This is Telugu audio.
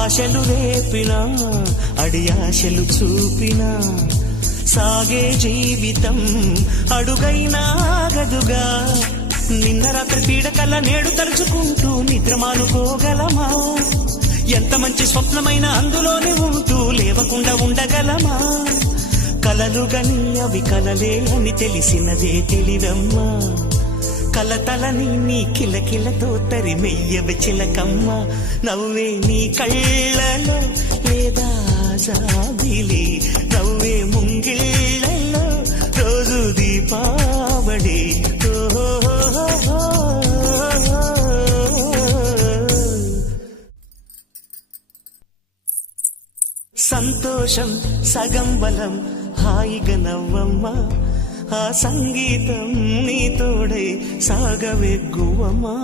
ఆశలు రేపినా అడియాశలు చూపినా సాగే జీవితం అడుగైనా గదుగా నిన్న రాత్రి పీడకల నేడు తలుచుకుంటూ నిద్రమానుకోగలమా ఎంత మంచి స్వప్నమైన అందులోనే ఉంటూ లేవకుండా ఉండగలమా కలలు గని అవి కలలే అని తెలిసినదే తెలివమ్మా కలతలని నీ కిలకిలతో తరిమెయ్యవి చిలకమ్మ నవ్వే నీ కళ్ళలో లేదా జాబిలి నవ్వే ముంగిళ్ళలో రోజు దీపావళి సంతోషం సగం బలం హాయిగా నవ్వమ్మా ఆ సంగీతం నీ తోడై సాగవెగ్గువమ్మా